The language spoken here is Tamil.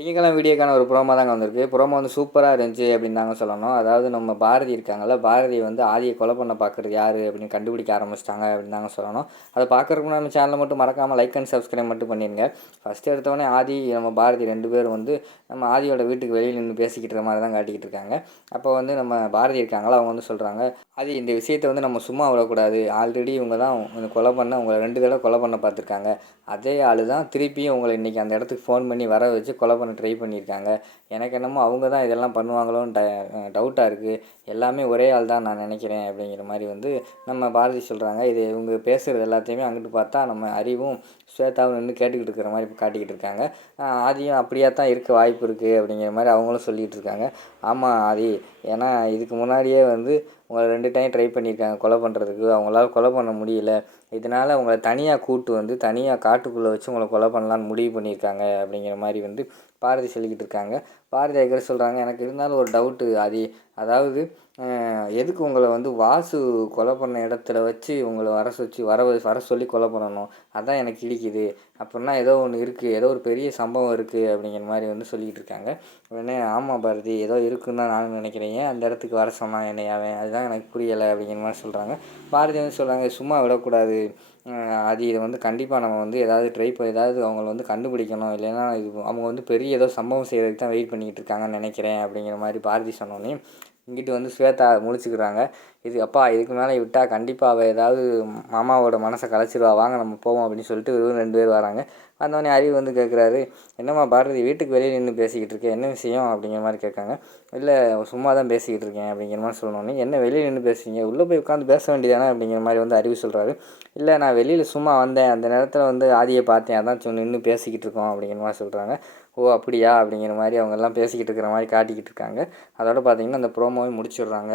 திங்கட்கிழமை வீடியோக்கான ஒரு ப்ரோமோ தாங்க வந்திருக்கு. ப்ரோமோ வந்து சூப்பராக இருந்துச்சு அப்படின்னு தாங்க சொல்லணும். அதாவது நம்ம பாரதி இருக்காங்கல்ல, பாரதி வந்து ஆதியை கொலை பண்ண பார்க்குறது யார் அப்படின்னு கண்டுபிடிக்க ஆரம்பிச்சிட்டாங்க அப்படின்னு தாங்க சொல்லணும். அதை பார்க்குறதுக்கு முன்னாடி நம்ம சேனலை மட்டும் மறக்காமல் லைக் அண்ட் சப்ஸ்கிரைப் மட்டும் பண்ணிடுங்க. ஃபஸ்ட்டு எடுத்தவொடனே ஆதி நம்ம பாரதி 2 பேரும் வந்து நம்ம ஆதியோட வீட்டுக்கு வெளியில் நின்று பேசிக்கிட்டு இருக்க மாதிரி தான் காட்டிக்கிட்டு இருக்காங்க. அப்போ வந்து நம்ம பாரதி இருக்காங்களா, அவங்க வந்து சொல்கிறாங்க, ஆதி இந்த விஷயத்தை வந்து நம்ம சும்மா விடக்கூடாது. ஆல்ரெடி இவங்க தான் கொலை பண்ண உங்களை 2 தடவை கொலை பண்ண பார்த்துருக்காங்க. அதே ஆள் தான் திருப்பியும் உங்களை இன்றைக்கி அந்த இடத்துக்கு ஃபோன் பண்ணி வர வச்சு கொலை பண்ண ட்ரை பண்ணியிருக்காங்க. எனக்கு என்னமோ அவங்க தான் இதெல்லாம் பண்ணுவாங்களோன்னு டவுட்டாக இருக்குது. எல்லாமே ஒரே ஆள் தான் நான் நினைக்கிறேன் அப்படிங்கிற மாதிரி வந்து நம்ம பாரதி சொல்கிறாங்க. இது இவங்க பேசுகிறது எல்லாத்தையுமே அங்கிட்டு பார்த்தா நம்ம அறிவும் ஸ்வேதாவும் நின்று கேட்டுக்கிட்டு இருக்கிற மாதிரி காட்டிக்கிட்டு இருக்காங்க. ஆதியும் அப்படியே தான் இருக்க வாய்ப்பு இருக்குது அப்படிங்கிற மாதிரி அவங்களும் சொல்லிகிட்டு இருக்காங்க. ஆமாம் ஆதி, ஏன்னா இதுக்கு முன்னாடியே வந்து உங்களை 2 டைம் ட்ரை பண்ணியிருக்காங்க கொலை பண்ணுறதுக்கு. அவங்களால கொலை பண்ண முடியல. இதனால் உங்களை தனியாக கூட்டு வந்து தனியாக காட்டுக்குள்ளே வச்சு உங்களை கொலை பண்ணலான்னு முடிவு பண்ணியிருக்காங்க அப்படிங்கிற மாதிரி வந்து பாரதி சொல்லிக்கிட்டு இருக்காங்க. பாரதி ஐயர் சொல்கிறாங்க, எனக்கு இருந்தாலும் ஒரு டவுட்டு ஆதி, அதாவது எதுக்கு உங்களை வந்து வாசு கொலை பண்ண இடத்துல வச்சு உங்களை வர சொல்லி கொலை பண்ணணும்? அதான் எனக்கு இடிக்குது. அப்படின்னா ஏதோ ஒன்று இருக்குது, ஏதோ ஒரு பெரிய சம்பவம் இருக்குது அப்படிங்கிற மாதிரி வந்து சொல்லிக்கிட்டு இருக்காங்க. உடனே ஆமாம் பாரதி, ஏதோ இருக்குன்னு தான் நானும் நினைக்கிறேன். ஏன் அந்த இடத்துக்கு வர சொன்னான் என்னை அவன்? அதுதான் எனக்கு புரியலை அப்படிங்கிற மாதிரி சொல்கிறாங்க. பாரதி வந்து சொல்கிறாங்க, சும்மா விடக்கூடாது அது, இதை வந்து கண்டிப்பாக நம்ம வந்து ஏதாவது அவங்கள வந்து கண்டுபிடிக்கணும். இல்லைன்னா இது அவங்க வந்து பெரிய ஏதோ சம்பவம் செய்கிறதுக்கு தான் வெயிட் பண்ணிக்கிட்டு இருக்காங்கன்னு நினைக்கிறேன் அப்படிங்கிற மாதிரி பாரதி சொன்னோன்னே இங்கிட்டு வந்து ஸ்வேதா முழிச்சுக்கிறாங்க. இது அப்பா இதுக்கு மேலே விட்டால் கண்டிப்பாக அவள் ஏதாவது மாமாவோட மனசை கலைச்சிருவா, வாங்க நம்ம போவோம் அப்படின்னு சொல்லிட்டு 2 பேர் வராங்க. வந்தோடனே அறிவு வந்து கேட்குறாரு, என்னம்மா பாரதி வீட்டுக்கு வெளியே நின்று பேசிக்கிட்டு இருக்கேன், என்ன விஷயம் அப்படிங்கிற மாதிரி கேட்காங்க. இல்லை சும்மா தான் பேசிக்கிட்டு இருக்கேன் அப்படிங்கிற மாதிரி சொல்லணுன்னே, என்ன வெளியே நின்று பேசுறீங்க, உள்ளே போய் உட்காந்து பேச வேண்டியதானே அப்படிங்கிற மாதிரி வந்து அறிவு சொல்கிறாரு. இல்லை நான் வெளியில் சும்மா வந்தேன், அந்த நேரத்தில் வந்து ஆதியை பார்த்தேன், அதான் நின்று பேசிக்கிட்டு இருக்கோம் அப்படிங்கிற மாதிரி சொல்கிறாங்க. ஓ அப்படியா அப்படிங்கிற மாதிரி அவங்கெல்லாம் பேசிக்கிட்டு இருக்கிற மாதிரி காட்டிக்கிட்டு இருக்காங்க. அதோட பார்த்திங்கன்னா அந்த ப்ரோமோவை முடிச்சிடுறாங்க.